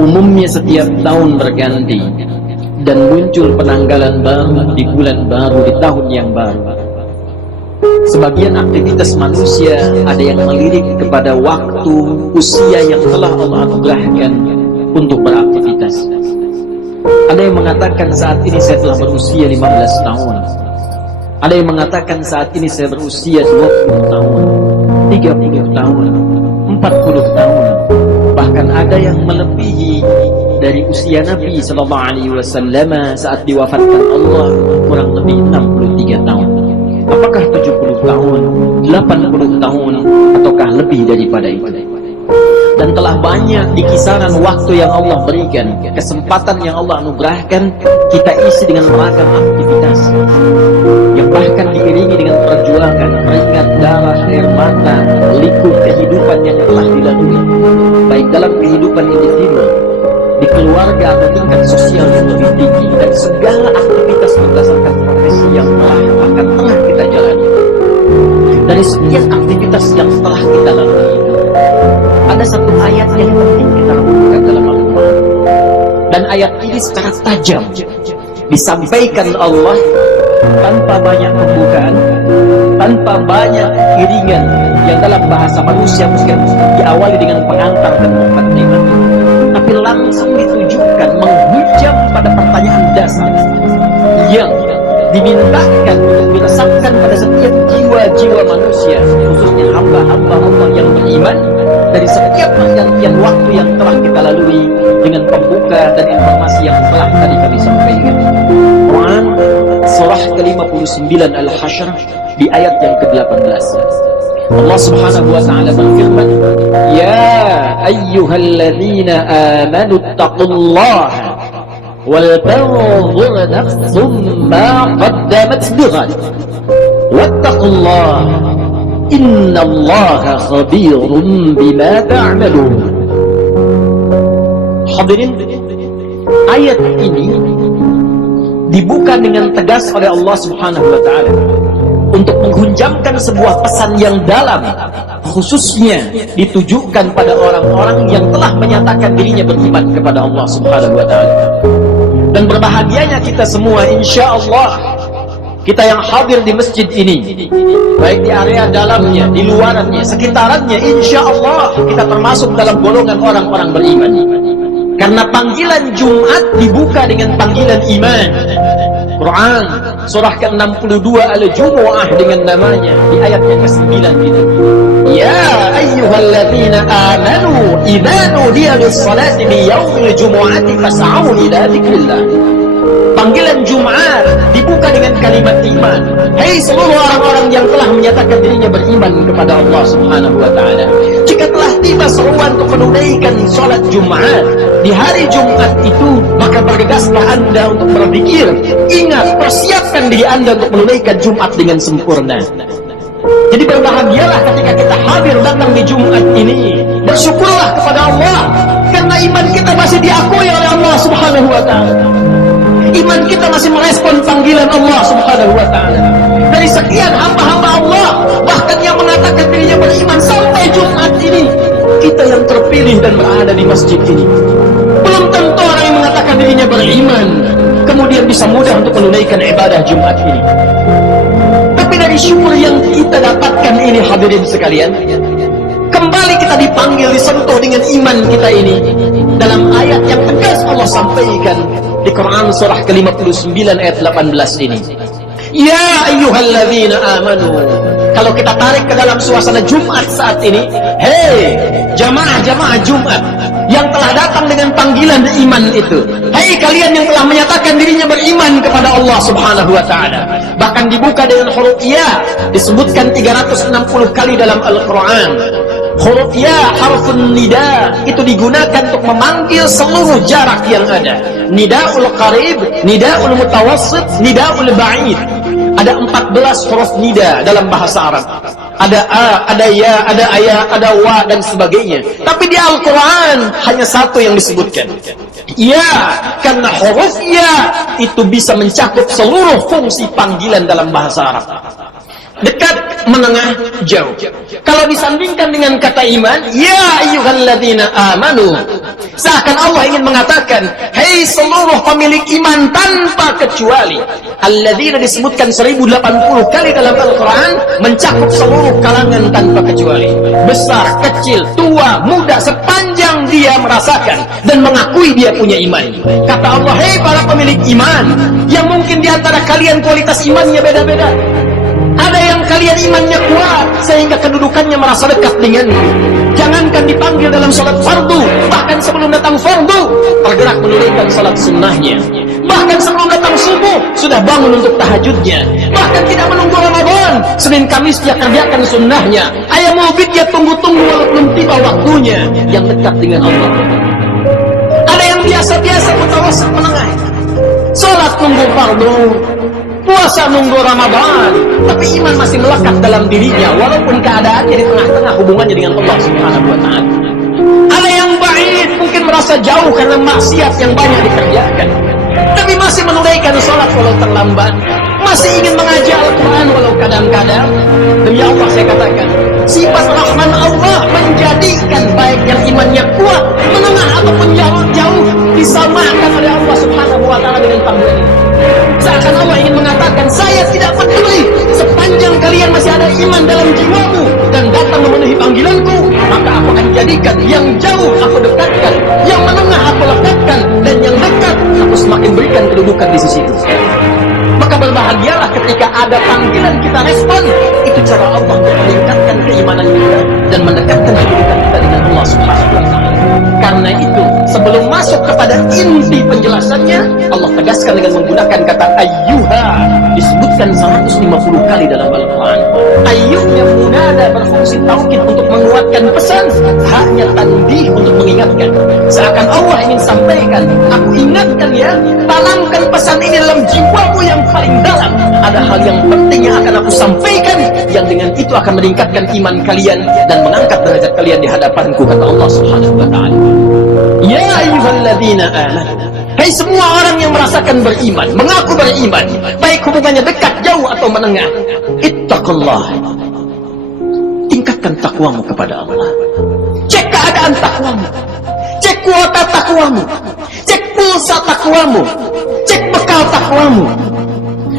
umumnya setiap tahun berganti dan muncul penanggalan baru di bulan baru di tahun yang baru. Sebagian aktivitas manusia ada yang melirik kepada waktu usia yang telah Allah anugerahkan untuk beraktivitas. Ada yang mengatakan saat ini saya telah berusia 15 tahun. Ada yang mengatakan saat ini saya berusia 20 tahun, 30 tahun, 40 tahun. Bahkan ada yang melebihi dari usia Nabi sallallahu alaihi wasallam saat diwafatkan Allah, kurang lebih 63 tahun. Apakah 70 tahun, 80 tahun, ataukah lebih daripada itu? Dan telah banyak di kisaran waktu yang Allah berikan, kesempatan yang Allah anugerahkan, kita isi dengan beragam aktivitas yang bahkan diiringi dengan perjuangan, keringat, darah, air mata, liku kehidupan yang telah dilalui, baik dalam kehidupan individu, di keluarga atau tingkat sosial yang lebih tinggi, dan segala aktivitas berdasarkan profesi yang telah kita jalani. Dari sekian aktivitas yang telah kita lalui, ada satu ayat yang penting kita renungkan dalam Al-Quran, dan ayat ini secara tajam disampaikan Allah tanpa banyak pembukaan, tanpa banyak iringan yang dalam bahasa manusia mungkin diawali dengan pengantar dan mukadimah, tapi langsung ditujukan menghujam pada pertanyaan dasar yang dimintakan untuk diresapkan pada setiap jiwa-jiwa manusia, khususnya hamba-hamba Allah yang beriman, dari setiap pergantian waktu yang telah kita lalui, dengan pembuka dan informasi yang telah tadi kami sampaikan. Quran surah ke-59 Al-Hasyr di ayat yang ke-18. Allah Subhanahu wa taala berfirman, "Ya ayyuhalladzina amanu taqullaha wal tanzur nafsum ma qaddamat lighad wattaqullaha innallaha khabirun bima ta'malun." Hadirin, ayat ini dibuka dengan tegas oleh Allah Subhanahu wa taala untuk menghujamkan sebuah pesan yang dalam, khususnya ditujukan pada orang-orang yang telah menyatakan dirinya beriman kepada Allah Subhanahu wa taala. Dan berbahagianya kita semua, insya Allah, kita yang hadir di masjid ini, baik di area dalamnya, di luarannya, sekitarannya, insya Allah kita termasuk dalam golongan orang-orang beriman. Karena panggilan Jumat dibuka dengan panggilan iman. Quran surah ke-62 Al-Jumu'ah dengan namanya di ayat yang ke-9 itu. Ya ayyuhalladzina amanu idza nudiya lis-salati min yaumil jumu'ati fas'au ila dzikrillah. Panggilan Jumat dibuka dengan kalimat iman. Hei seluruh orang-orang yang telah menyatakan dirinya beriman kepada Allah Subhanahu wa taala, jika telah tiba seruan untuk menunaikan salat Jumat di hari Jumat itu, maka bergegaslah Anda untuk berpikir, ingat, persiapkan diri Anda untuk menunaikan Jumat dengan sempurna. Jadi berbahagialah ketika kita hadir datang di Jumat ini. Bersyukurlah kepada Allah karena iman kita masih diakui oleh Allah Subhanahu wa taala. Iman kita masih merespon panggilan Allah Subhanahu wa taala. Dari sekian hamba-hamba Allah, bahkan yang mengatakan dirinya beriman sampai Jumat ini, kita yang terpilih dan berada di masjid ini. Belum tentu orang yang mengatakan dirinya beriman kemudian bisa mudah untuk menunaikan ibadah Jumat ini. Tapi dari syukur yang kita dapatkan ini, hadirin sekalian, kembali kita dipanggil, disentuh dengan iman kita ini. Dalam ayat yang tegas Allah sampaikan di Quran surah ke-59 ayat 18 ini, ya ayyuhalladzina amanu. Kalau kita tarik ke dalam suasana Jumat saat ini, hei jamaah-jamaah Jumat yang telah datang dengan panggilan iman itu, hei kalian yang telah menyatakan dirinya beriman kepada Allah Subhanahu wa taala. Bahkan dibuka dengan huruf ya, disebutkan 360 kali dalam Al-Quran. Huruf ya, harfun nida, itu digunakan untuk memanggil seluruh jarak yang ada. Nidaul qarib, nidaul mutawassit, nidaul ba'id. Ada 14 huruf nida dalam bahasa Arab. Ada a, ada ya, ada aya, ada wa, dan sebagainya. Tapi di Al-Quran hanya satu yang disebutkan, ya, karena huruf ya itu bisa mencakup seluruh fungsi panggilan dalam bahasa Arab. Dekat menengah, jauh. Kalau disandingkan dengan kata iman, ya ayyuhalladzina amanu, seakan Allah ingin mengatakan, hei seluruh pemilik iman tanpa kecuali. Alladzina disebutkan 1080 kali dalam Al-Quran, mencakup seluruh kalangan tanpa kecuali. Besar, kecil, tua, muda, sepanjang dia merasakan dan mengakui dia punya iman. Kata Allah, hei para pemilik iman, yang mungkin di antara kalian kualitas imannya beda-beda. Ada yang kalian imannya kuat sehingga kedudukannya merasa dekat denganmu. Jangankan dipanggil dalam sholat fardu, bahkan sebelum datang fardu tergerak menunaikan sholat sunnahnya. Bahkan sebelum datang subuh sudah bangun untuk tahajudnya. Bahkan tidak menunggu Ramadan, Senin Kamis dia kerjakan sunnahnya. Ayam mubid dia tunggu-tunggu walau belum tiba waktunya. Yang dekat dengan Allah. Ada yang biasa-biasa mutawassit menengah, sholat nunggu fardu, puasa nunggu Ramadan, tapi iman masih melekat dalam dirinya walaupun keadaannya di tengah-tengah hubungannya dengan Allah Subhanahu wa taala. Ada yang ba'id, mungkin merasa jauh karena maksiat yang banyak dikerjakan, tapi masih menunaikan sholat walau terlambat, masih ingin mengaji Al-Quran walau kadang-kadang. Demi Allah saya katakan, sifat Rahman Allah menjadikan baik yang imannya kuat, menengah ataupun jauh disamakan oleh Allah Subhanahu wa taala dengan panggilan ini. Seakan Allah ingin mengatakan, saya tidak peduli sepanjang kalian masih ada iman dalam jiwamu dan datang memenuhi panggilanku, maka aku akan jadikan yang jauh aku dekatkan, yang menengah aku lekatkan, dan yang dekat aku semakin berikan kedudukan di sisiku. Maka berbahagialah ketika ada panggilan kita respon. Itu cara Allah untuk meningkatkan keimanan kita dan mendekatkan kedudukan kita dengan Allah Subhanahu wa taala. Karena itu, sebelum masuk kepada inti penjelasannya, Allah tegaskan dengan menggunakan kata ayyuha, disebutkan 150 kali dalam Al-Quran. Ayyuhnya munada berfungsi taukid untuk menguatkan pesan, haknya tanbih untuk mengingatkan. Seakan Allah ingin sampaikan, aku ingatkan ya, tanamkan pesan ini dalam jiwamu yang paling dalam. Ada hal yang penting yang akan aku sampaikan, yang dengan itu akan meningkatkan iman kalian dan mengangkat derajat kalian di hadapanku, kata Allah Subhanahu wa taala. Ya ayyuhalladzina amanu, hai semua orang yang merasakan beriman, mengaku beriman, baik hubungannya dekat, jauh atau menengah, ittaqullah, tingkatkan takwamu kepada Allah. Cek keadaan takwamu, cek kuota takwamu, cek pulsa takwamu, cek bekal takwamu.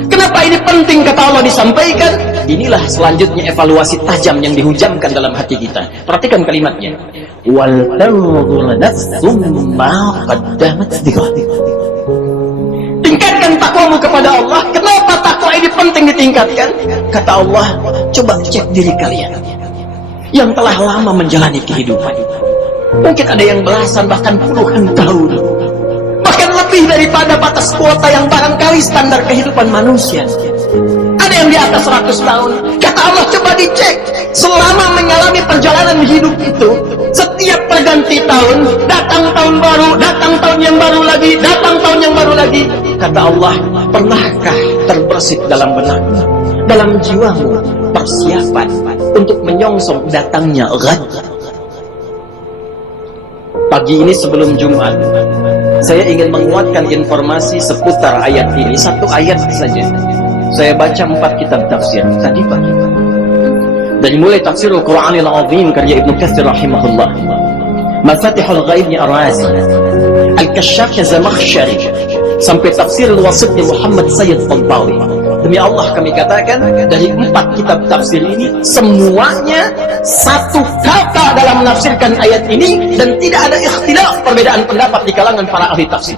Kenapa ini penting kata Allah disampaikan? Inilah selanjutnya evaluasi tajam yang dihujamkan dalam hati kita. Perhatikan kalimatnya. Wal tanzur nafsum ma qaddamat lighad. Tingkatkan takwamu kepada Allah. Kenapa takwa ini penting ditingkatkan? Kata Allah, coba cek diri kalian yang telah lama menjalani kehidupan. Mungkin ada yang belasan bahkan puluhan tahun, bahkan lebih daripada batas kuota yang barangkali standar kehidupan manusia. Ada yang di atas 100 tahun. Kata Allah, coba dicek. Selama mengalami perjalanan hidup itu, setiap perganti tahun, datang tahun baru, datang tahun yang baru lagi, datang tahun yang baru lagi. Kata Allah, pernahkah terbersit dalam benakmu, dalam jiwamu, persiapan untuk menyongsong datangnya ghad? Pagi ini sebelum Jumat, saya ingin menguatkan informasi seputar ayat ini. Satu ayat saja. Saya baca 4 kitab tafsir tadi pagi. Dari mulai Tafsirul Quranil Azim karya Ibnu Katsir rahimahullah, Mafatihul Ghaib Ar-Razi, Al-Kashaf Zamakhsyari, sampai Tafsirul Wasit Muhammad Sayyid Tantawi. Demi Allah kami katakan, dari 4 kitab tafsir ini semuanya satu kata dalam menafsirkan ayat ini, dan tidak ada ikhtilaf, perbedaan pendapat di kalangan para ahli tafsir.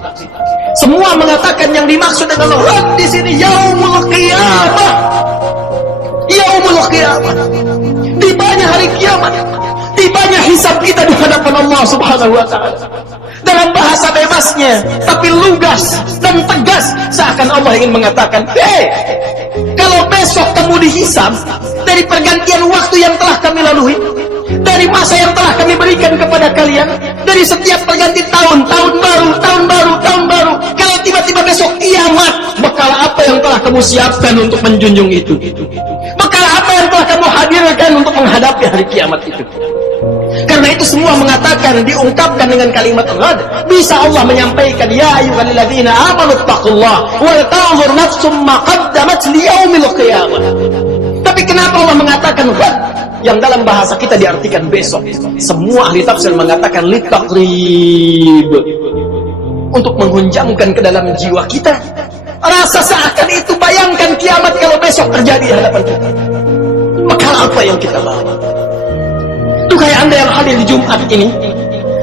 Semua mengatakan yang dimaksud dengan ghad di sini yaumul qiyamah. Yaumul qiyamah. Tibanya hari kiamat. Tibanya hisab kita di hadapan Allah Subhanahu wa taala. Dalam bahasa bebasnya, tapi lugas dan tegas, seakan Allah ingin mengatakan, kalau besok kamu dihisab dari pergantian waktu yang telah kami lalui, dari masa yang telah kami berikan kepada kalian, dari setiap perganti tahun, tahun baru, tahun baru, tahun baru, kalau tiba-tiba besok kiamat, bekal apa yang telah kamu siapkan untuk menjunjung itu? Bekal apa yang telah kamu hadirkan untuk menghadapi hari kiamat itu? Karena itu semua mengatakan, diungkapkan dengan kalimat ghad. Bisa Allah menyampaikan, ya ayyuhalladzina amanu taqullah wal tanzur nafsum ma qaddamat liyaumil qiyamah. Tapi Kenapa Allah mengatakan ghad, yang dalam bahasa kita diartikan besok? Semua ahli tafsir mengatakan litakrib, untuk menghunjamkan ke dalam jiwa kita rasa seakan itu. Bayangkan kiamat kalau besok terjadi di hadapan kita, bekal apa yang kita bawa? Duhai Anda yang hadir di Jumat ini,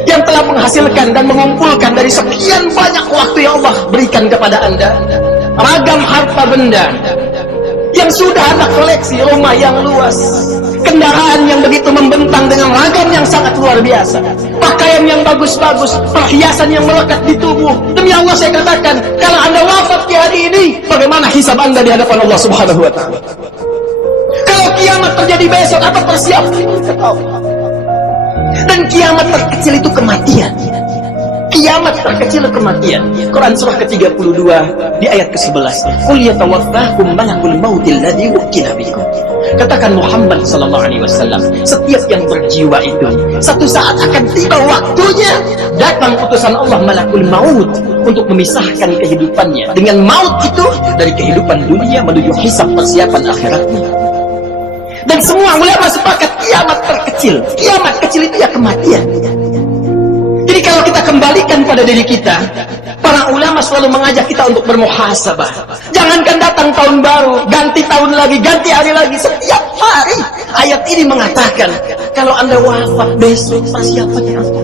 yang telah menghasilkan dan mengumpulkan dari sekian banyak waktu yang Allah berikan kepada Anda, ragam harta benda yang sudah Anda koleksi, rumah yang luas, kendaraan yang begitu membentang dengan ragam yang sangat luar biasa, pakaian yang bagus-bagus, perhiasan yang melekat di tubuh. Demi Allah saya katakan, kalau Anda wafat di hari ini, bagaimana hisab Anda di hadapan Allah Subhanahu wa Ta'ala? Kalau kiamat terjadi besok, apa persiapan kita tahu? Dan kiamat terkecil itu kematian. Kiamat terkecil kematian. Quran surah ke-32 di ayat ke-11. Qul yatawaffakum malakul mautil ladzi wukila bikum. Katakan Muhammad sallallahu alaihi wasallam, setiap yang berjiwa itu satu saat akan tiba waktunya, datang utusan Allah malakul maut untuk memisahkan kehidupannya dengan maut itu dari kehidupan dunia menuju hisab persiapan akhiratnya. Dan semua ulama sepakat kiamat terkecil. Kiamat kecil itu ya kematian. Jadi kalau kita kembalikan pada diri kita, para ulama selalu mengajak kita untuk bermuhasabah. Jangankan datang tahun baru, ganti tahun lagi, ganti hari lagi, setiap hari. Ayat ini mengatakan, kalau Anda wafat besok, persiapannya apa?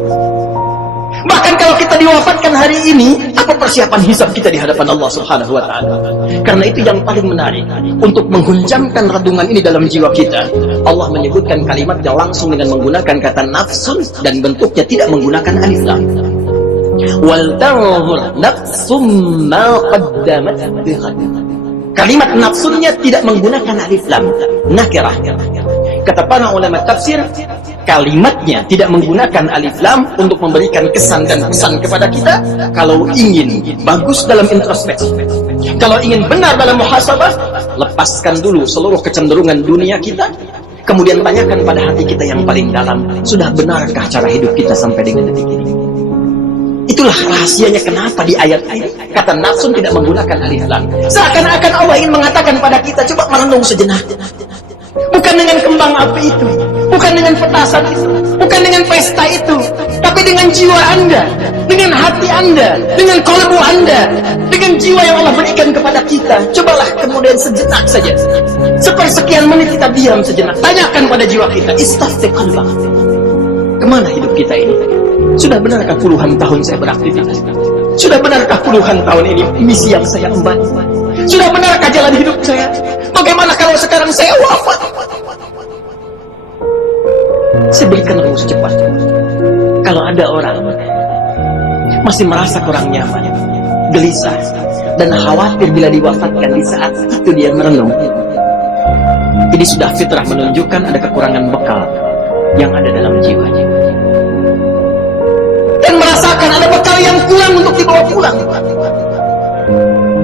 Bahkan kalau kita diwafatkan hari ini, apa persiapan hisab kita di hadapan Allah Subhanahu wa Ta'ala? Karena itu yang paling menarik, untuk menghunjamkan renungan ini dalam jiwa kita, Allah menyebutkan kalimat yang langsung dengan menggunakan kata nafsun, dan bentuknya tidak menggunakan alif lam. Wal tanzur nafsum ma qaddamat bighad. Kalimat nafsunnya tidak menggunakan alif lam, nakirah. Kata para ulama tafsir, kalimatnya tidak menggunakan alif lam untuk memberikan kesan dan pesan kepada kita. Kalau ingin bagus dalam introspeksi, kalau ingin benar dalam muhasabah, lepaskan dulu seluruh kecenderungan dunia kita, kemudian tanyakan pada hati kita yang paling dalam, sudah benarkah cara hidup kita sampai dengan detik ini? Itulah rahasianya kenapa di ayat ini kata nafsun tidak menggunakan alif lam. Seakan-akan Allah ingin mengatakan pada kita, coba merenung sejenak. Bukan dengan kembang api itu, bukan dengan petasan itu, bukan dengan pesta itu, tapi dengan jiwa Anda, dengan hati Anda, dengan kalbu Anda, dengan jiwa yang Allah berikan kepada kita. Cobalah kemudian sejenak saja, sepersekian menit kita diam sejenak, tanyakan pada jiwa kita, istafti qalbak, kemana hidup kita ini? Sudah benarkah puluhan tahun saya beraktivitas? Sudah benarkah puluhan tahun ini misi yang saya emban? Sudah benarkah jalan hidup saya? Bagaimana kalau sekarang saya wafat? Saya berikan rumus cepat. Kalau ada orang masih merasa kurang nyaman, gelisah, dan khawatir bila diwafatkan di saat itu dia merenung, ini sudah fitrah menunjukkan ada kekurangan bekal yang ada dalam jiwanya. Dan merasakan ada bekal yang kurang untuk dibawa pulang.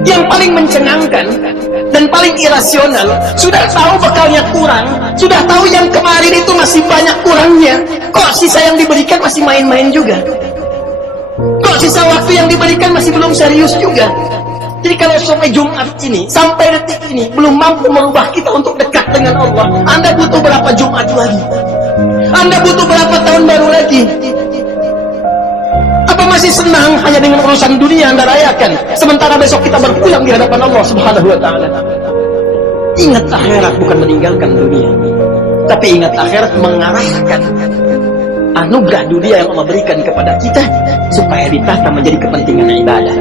Yang paling mencengangkan dan paling irasional, sudah tahu bekalnya kurang, sudah tahu yang kemarin itu masih banyak kurangnya, kok sisa yang diberikan masih main-main juga, kok sisa waktu yang diberikan masih belum serius juga. Jadi kalau sampai Jumat ini, sampai detik ini belum mampu merubah kita untuk dekat dengan Allah, Anda butuh berapa Jumat lagi? Anda butuh berapa tahun baru lagi? Apa masih senang hanya dengan urusan dunia Anda rayakan, sementara besok kita berpulang di hadapan Allah Subhanahu wa Ta'ala? Ingat akhirat bukan meninggalkan dunia, tapi ingat akhirat mengarahkan anugerah dunia yang Allah berikan kepada kita supaya ditata menjadi kepentingan ibadah.